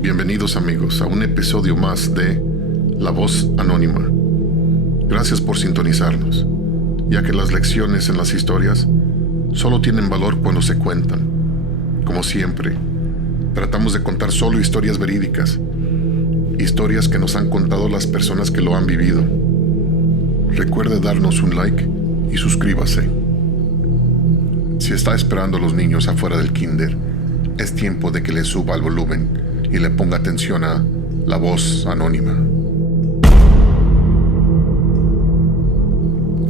Bienvenidos amigos a un episodio más de La Voz Anónima. Gracias por sintonizarnos, ya que las lecciones en las historias solo tienen valor cuando se cuentan. Como siempre, tratamos de contar solo historias verídicas, historias que nos han contado las personas que lo han vivido. Recuerde darnos un like y suscríbase. Si está esperando a los niños afuera del kinder, es tiempo de que le suba el volumen y le ponga atención a La Voz Anónima.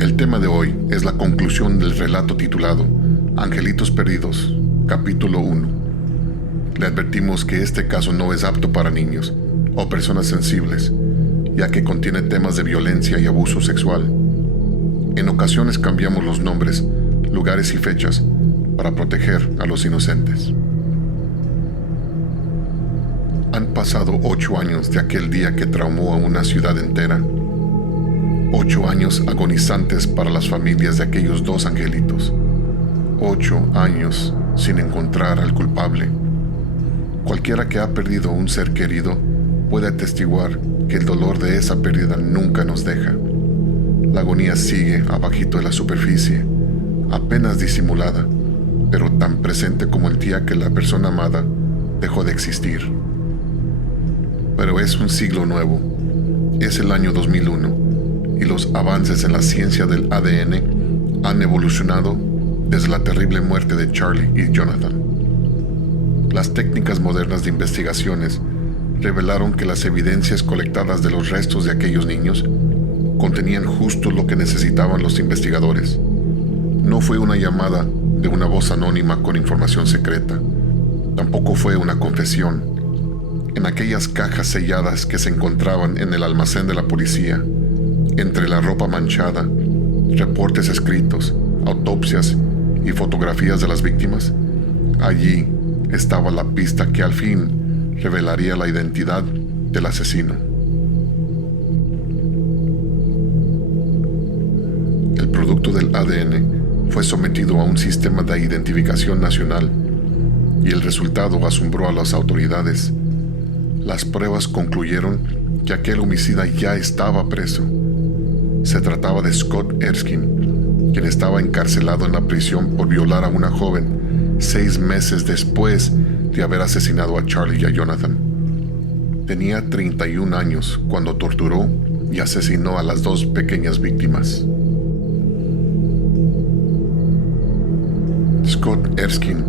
El tema de hoy es la conclusión del relato titulado Angelitos Perdidos, capítulo 1. Le advertimos que este caso no es apto para niños o personas sensibles, ya que contiene temas de violencia y abuso sexual. En ocasiones cambiamos los nombres, lugares y fechas para proteger a los inocentes. Han pasado 8 años de aquel día que traumó a una ciudad entera. 8 años agonizantes para las familias de aquellos 2 angelitos. 8 años sin encontrar al culpable. Cualquiera que ha perdido un ser querido puede atestiguar que el dolor de esa pérdida nunca nos deja. La agonía sigue abajito de la superficie, apenas disimulada, pero tan presente como el día que la persona amada dejó de existir. Pero es un siglo nuevo, es el año 2001, y los avances en la ciencia del ADN han evolucionado desde la terrible muerte de Charlie y Jonathan. Las técnicas modernas de investigaciones revelaron que las evidencias colectadas de los restos de aquellos niños contenían justo lo que necesitaban los investigadores. No fue una llamada de una voz anónima con información secreta. Tampoco fue una confesión. En aquellas cajas selladas que se encontraban en el almacén de la policía, entre la ropa manchada, reportes escritos, autopsias y fotografías de las víctimas, allí estaba la pista que al fin revelaría la identidad del asesino. El producto del ADN fue sometido a un sistema de identificación nacional y el resultado asombró a las autoridades. Las pruebas concluyeron que aquel homicida ya estaba preso. Se trataba de Scott Erskine, quien estaba encarcelado en la prisión por violar a una joven 6 meses después de haber asesinado a Charlie y a Jonathan. Tenía 31 años cuando torturó y asesinó a las 2 pequeñas víctimas. Scott Erskine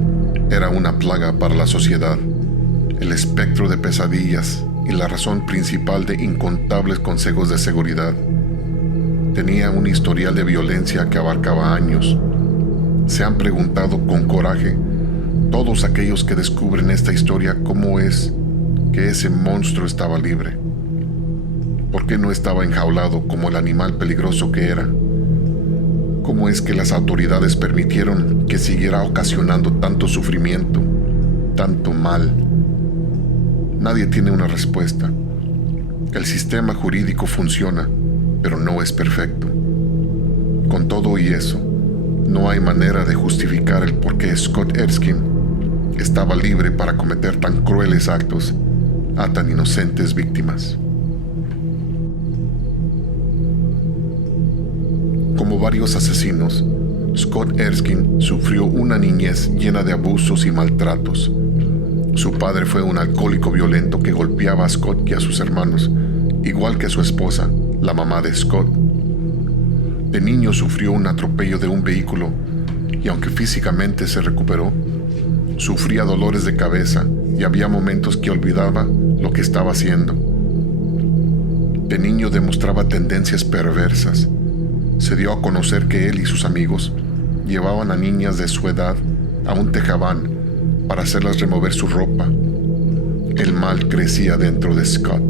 era una plaga para la sociedad, el espectro de pesadillas y la razón principal de incontables consejos de seguridad. Tenía un historial de violencia que abarcaba años. Se han preguntado con coraje todos aquellos que descubren esta historia cómo es que ese monstruo estaba libre. ¿Por qué no estaba enjaulado como el animal peligroso que era? ¿Cómo es que las autoridades permitieron que siguiera ocasionando tanto sufrimiento, tanto mal? Nadie tiene una respuesta. El sistema jurídico funciona, pero no es perfecto. Con todo y eso, no hay manera de justificar el por qué Scott Erskine estaba libre para cometer tan crueles actos a tan inocentes víctimas. Como varios asesinos, Scott Erskine sufrió una niñez llena de abusos y maltratos. Su padre fue un alcohólico violento que golpeaba a Scott y a sus hermanos, igual que a su esposa, la mamá de Scott. De niño sufrió un atropello de un vehículo y aunque físicamente se recuperó, sufría dolores de cabeza y había momentos que olvidaba lo que estaba haciendo. De niño demostraba tendencias perversas. Se dio a conocer que él y sus amigos llevaban a niñas de su edad a un tejabán para hacerlas remover su ropa. El mal crecía dentro de Scott.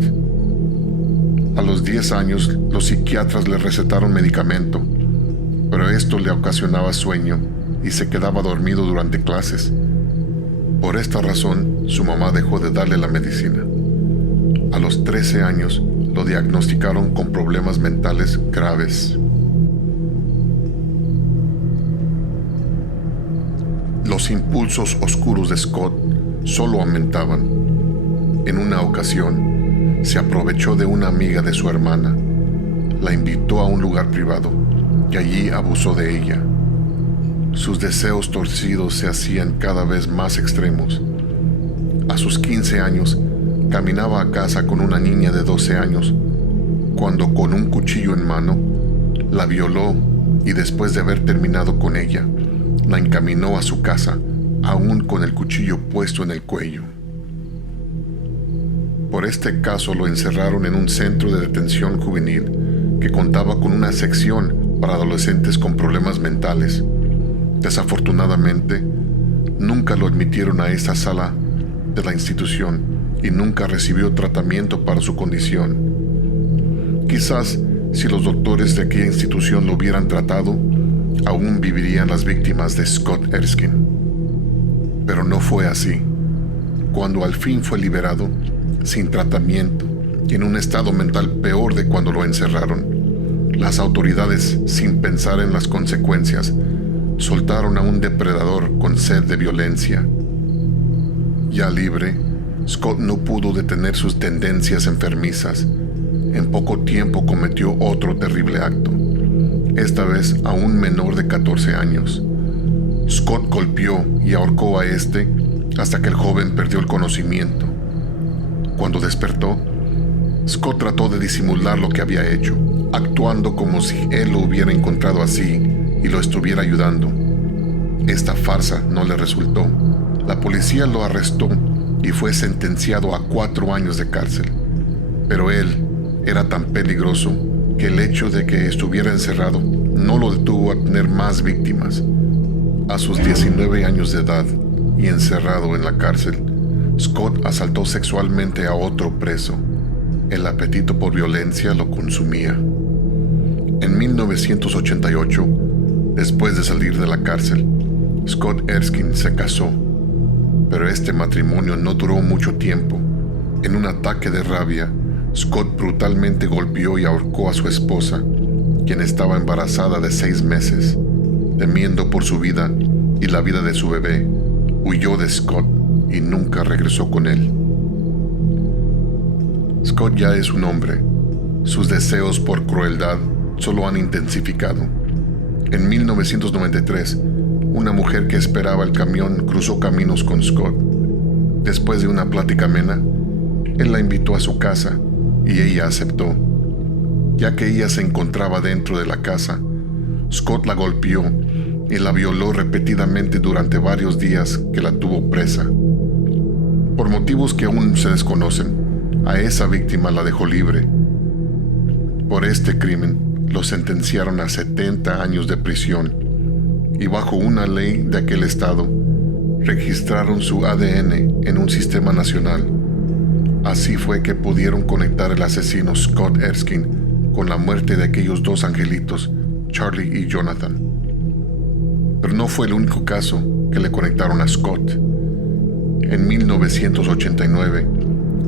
A los 10 años, los psiquiatras le recetaron medicamento, pero esto le ocasionaba sueño y se quedaba dormido durante clases. Por esta razón, su mamá dejó de darle la medicina. A los 13 años, lo diagnosticaron con problemas mentales graves. Los impulsos oscuros de Scott solo aumentaban. En una ocasión, se aprovechó de una amiga de su hermana, la invitó a un lugar privado y allí abusó de ella. Sus deseos torcidos se hacían cada vez más extremos. A sus 15 años, caminaba a casa con una niña de 12 años, cuando con un cuchillo en mano, la violó y después de haber terminado con ella, la encaminó a su casa, aún con el cuchillo puesto en el cuello. Por este caso lo encerraron en un centro de detención juvenil que contaba con una sección para adolescentes con problemas mentales. Desafortunadamente, nunca lo admitieron a esa sala de la institución y nunca recibió tratamiento para su condición. Quizás si los doctores de aquella institución lo hubieran tratado, aún vivirían las víctimas de Scott Erskine. Pero no fue así. Cuando al fin fue liberado, sin tratamiento y en un estado mental peor de cuando lo encerraron, las autoridades, sin pensar en las consecuencias, soltaron a un depredador con sed de violencia. Ya libre, Scott no pudo detener sus tendencias enfermizas. En poco tiempo cometió otro terrible acto, esta vez a un menor de 14 años. Scott golpeó y ahorcó a este hasta que el joven perdió el conocimiento. Cuando despertó, Scott trató de disimular lo que había hecho, actuando como si él lo hubiera encontrado así y lo estuviera ayudando. Esta farsa no le resultó. La policía lo arrestó y fue sentenciado a 4 años de cárcel. Pero él era tan peligroso que el hecho de que estuviera encerrado no lo detuvo a tener más víctimas. A sus 19 años de edad y encerrado en la cárcel, Scott asaltó sexualmente a otro preso. El apetito por violencia lo consumía. En 1988, después de salir de la cárcel, Scott Erskine se casó, pero este matrimonio no duró mucho tiempo. En un ataque de rabia, Scott brutalmente golpeó y ahorcó a su esposa, quien estaba embarazada de 6 meses. Temiendo por su vida y la vida de su bebé, huyó de Scott y nunca regresó con él. Scott ya es un hombre. Sus deseos por crueldad solo han intensificado. En 1993, una mujer que esperaba el camión cruzó caminos con Scott. Después de una plática amena, él la invitó a su casa y ella aceptó. Ya que ella se encontraba dentro de la casa, Scott la golpeó y la violó repetidamente durante varios días que la tuvo presa. Por motivos que aún se desconocen, a esa víctima la dejó libre. Por este crimen, lo sentenciaron a 70 años de prisión y bajo una ley de aquel estado, registraron su ADN en un sistema nacional. Así fue que pudieron conectar el asesino Scott Erskine con la muerte de aquellos 2 angelitos, Charlie y Jonathan. Pero no fue el único caso que le conectaron a Scott. En 1989,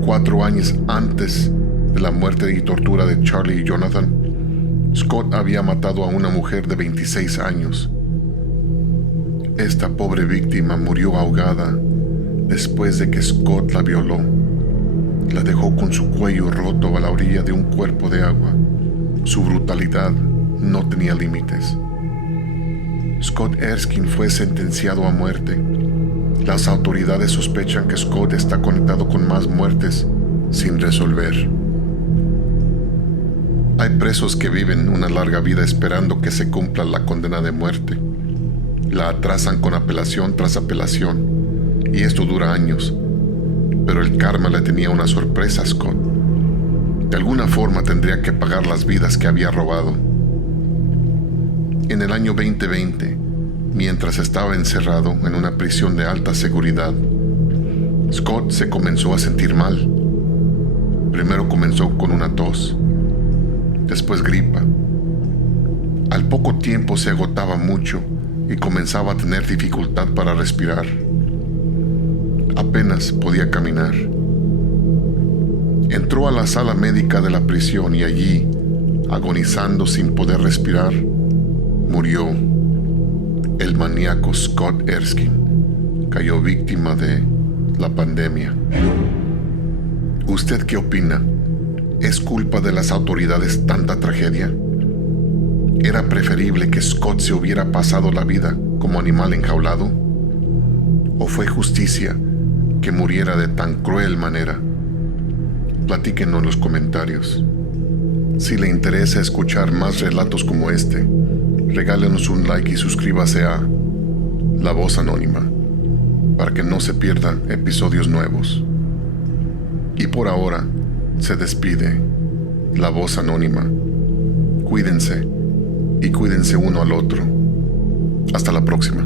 4 años antes de la muerte y tortura de Charlie y Jonathan, Scott había matado a una mujer de 26 años. Esta pobre víctima murió ahogada después de que Scott la violó. La dejó con su cuello roto a la orilla de un cuerpo de agua. Su brutalidad no tenía límites. Scott Erskine fue sentenciado a muerte. Las autoridades sospechan que Scott está conectado con más muertes sin resolver. Hay presos que viven una larga vida esperando que se cumpla la condena de muerte. La atrasan con apelación tras apelación, y esto dura años. Pero el karma le tenía una sorpresa a Scott. De alguna forma tendría que pagar las vidas que había robado. En el año 2020, mientras estaba encerrado en una prisión de alta seguridad, Scott se comenzó a sentir mal. Primero comenzó con una tos, después gripa. Al poco tiempo se agotaba mucho y comenzaba a tener dificultad para respirar. Apenas podía caminar. Entró a la sala médica de la prisión y allí, agonizando sin poder respirar, murió. El maníaco Scott Erskine cayó víctima de la pandemia. ¿Usted qué opina? ¿Es culpa de las autoridades tanta tragedia? ¿Era preferible que Scott se hubiera pasado la vida como animal enjaulado? ¿O fue justicia que muriera de tan cruel manera? Platíquenos en los comentarios. Si le interesa escuchar más relatos como este, regálenos un like y suscríbase a La Voz Anónima para que no se pierdan episodios nuevos. Y por ahora, se despide La Voz Anónima. Cuídense y cuídense uno al otro. Hasta la próxima.